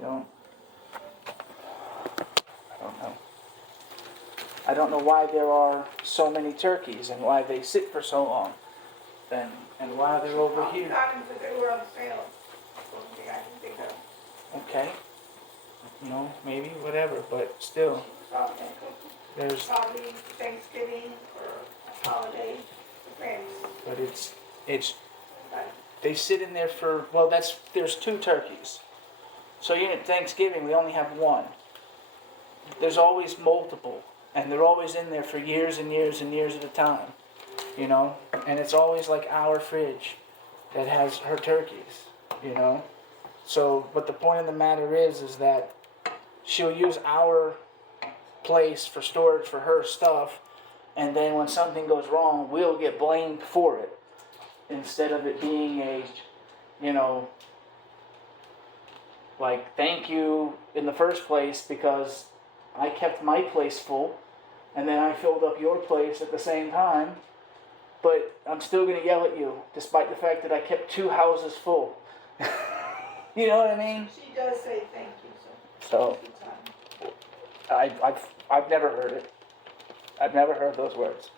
don't. I don't know. I don't know why there are so many turkeys and why they sit for so long, and why they're over here. Got them because they were on sale. That's the only thing I can think of. Okay. No, maybe whatever, but still, there's. Probably Thanksgiving or a holiday, depends. But it's. They sit in there for, well, there's 2 turkeys. So at Thanksgiving, we only have 1. There's always multiple, and they're always in there for years and years and years at a time, and it's always like our fridge that has her turkeys, So, but the point of the matter is that she'll use our place for storage for her stuff, and then when something goes wrong, we'll get blamed for it. Instead of it being a, like, thank you in the first place because I kept my place full and then I filled up your place at the same time, but I'm still going to yell at you despite the fact that I kept 2 houses full. You know what I mean? She does say thank you, So I've never heard it. I've never heard those words.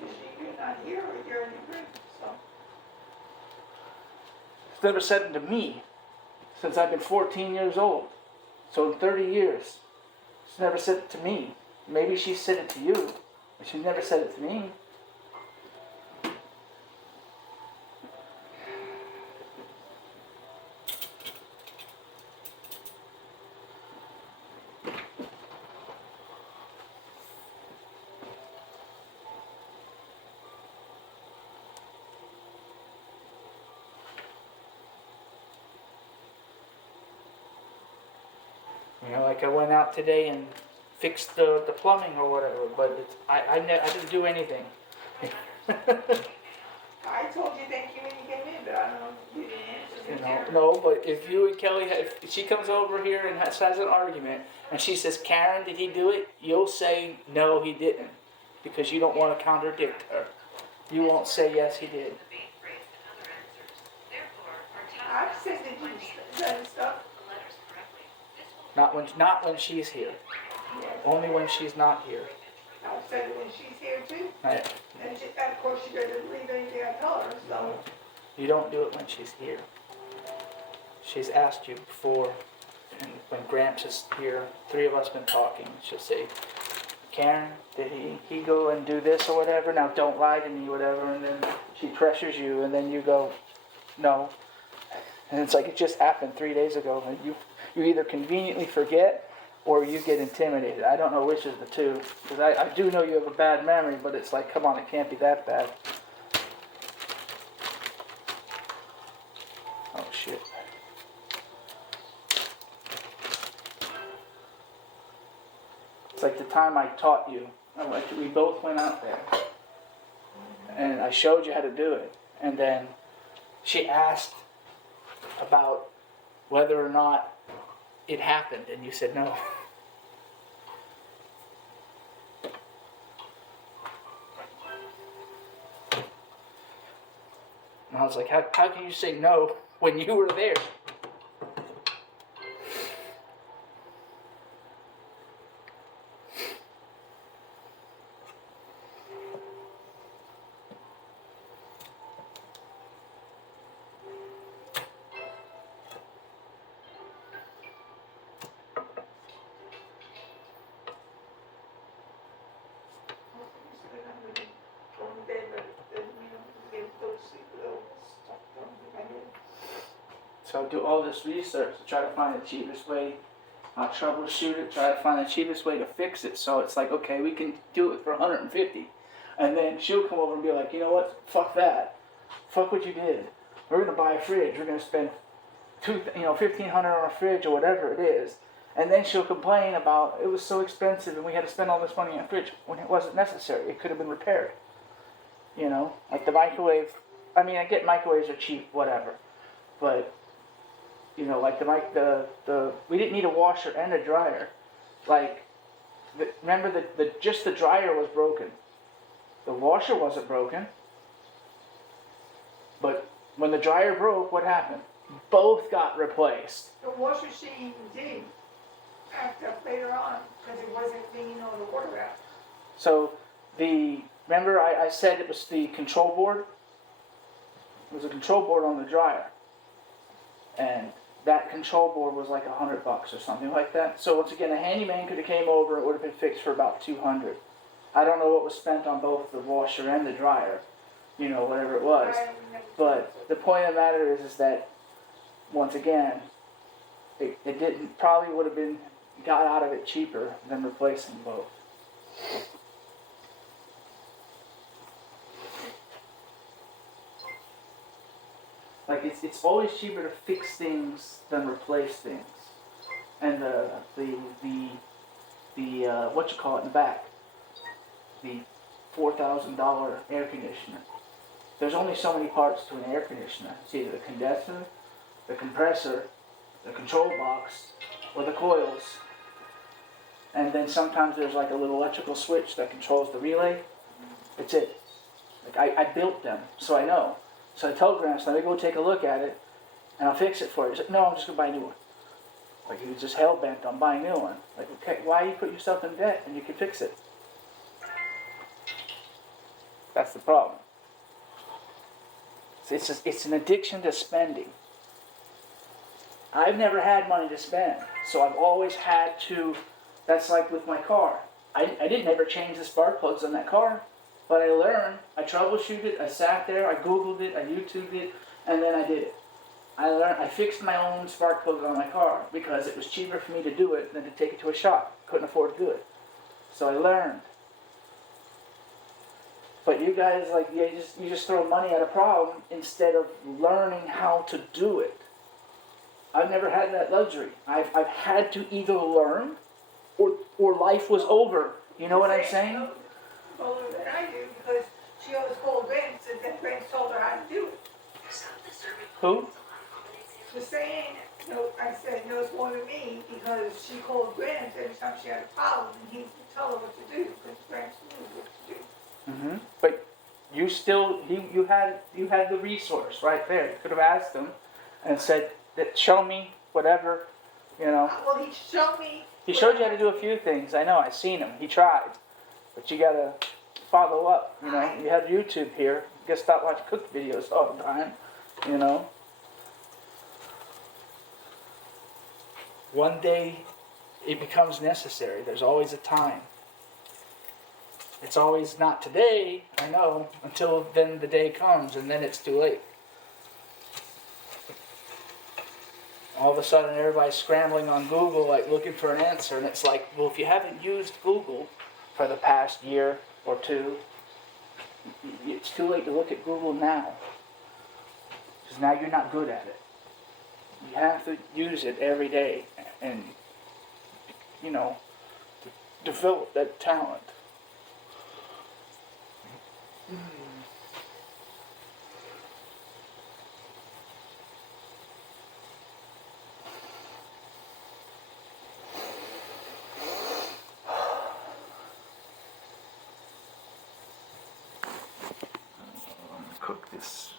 Usually you're not here or you're in the group, so. It's never said it to me since I've been 14 years old. So in 30 years, she's never said it to me. Maybe she said it to you, but she never said it to me. Like I went out today and fixed the plumbing or whatever, but I didn't do anything. I told you thank you when you came in, but I don't know if you didn't answer. No, but if you and Kelly, if she comes over here and has an argument, and she says, Karen, did he do it? You'll say, no, he didn't, because you don't want to contradict her. You won't say, yes, he did. I've said that you've done stuff. Not when she's here. Only when she's not here. I've said it when she's here too. Right. And of course she doesn't believe anything I tell her, so. You don't do it when she's here. She's asked you before, and when Gramps is here, 3 of us been talking, she'll say, Karen, did he go and do this or whatever? Now don't lie to me, whatever. And then she pressures you, and then you go, no. And it's like it just happened 3 days ago, and you either conveniently forget or you get intimidated. I don't know which is the two, because I do know you have a bad memory, but it's like, come on, it can't be that bad. Oh shit. It's like the time I taught you. We both went out there and I showed you how to do it, and then she asked about whether or not it happened, and you said no. And I was like, how can you say no when you were there? So do all this research to try to find the cheapest way. I'll troubleshoot it, try to find the cheapest way to fix it. So it's like, okay, we can do it for 150. And then she'll come over and be like, you know what? Fuck that. Fuck what you did. We're gonna buy a fridge. We're gonna spend $1,500 on a fridge or whatever it is. And then she'll complain about it was so expensive and we had to spend all this money on a fridge when it wasn't necessary. It could have been repaired. Like the microwave. I mean, I get microwaves are cheap, whatever. But like the we didn't need a washer and a dryer. Like, remember just the dryer was broken. The washer wasn't broken. But when the dryer broke, what happened? both got replaced. The washer she did act up later on, because it wasn't cleaning all the water out. So remember I said it was the control board? It was a control board on the dryer. And that control board was like $100 or something like that. So once again, a handyman could have came over, it would have been fixed for about $200. I don't know what was spent on both the washer and the dryer, you know, whatever it was. But the point of the matter is that, once again, it didn't, probably would have been, got out of it cheaper than replacing both. Like, it's always cheaper to fix things than replace things. And the what you call it in the back, the $4,000 air conditioner. There's only so many parts to an air conditioner. It's either the condenser, the compressor, the control box, or the coils. And then sometimes there's like a little electrical switch that controls the relay. That's it. Like I built them, so I know. So I told Gramps, let me go take a look at it, and I'll fix it for you. He said, no, I'm just going to buy a new one. Like, he was just hell-bent on buying a new one. Like, okay, why you put yourself in debt and you can fix it? That's the problem. It's an addiction to spending. I've never had money to spend, so I've always had to, that's like with my car. I didn't ever change the spark plugs on that car. But I learned, I troubleshooted it, I sat there, I Googled it, I YouTubed it, and then I did it. I learned, I fixed my own spark plug on my car because it was cheaper for me to do it than to take it to a shop. Couldn't afford to do it. So I learned. But you guys, like, you just throw money at a problem instead of learning how to do it. I've never had that luxury. I've had to either learn or life was over. You know what I'm saying? Older than I do, because she always called Grants, and then Grants told her how to do it. Who? The saying, no, I said knows more than me, because she called Grants every time she had a problem, and he would tell her what to do, because Grants knew what to do. Mm-hmm. But you still, you had the resource right there. You could have asked him and said, show me whatever, you know. Well, he showed me. He showed you how to do a few things. I know, I seen him. He tried. But you gotta follow up, you know. You have YouTube here. You gotta stop watching cook videos all the time, you know. One day it becomes necessary. There's always a time. It's always not today, I know, until then the day comes and then it's too late. All of a sudden everybody's scrambling on Google, like looking for an answer, and it's like, well, if you haven't used Google for the past year or two, it's too late to look at Google now. Because now you're not good at it. You have to use it every day and, you know, develop that talent. Cook this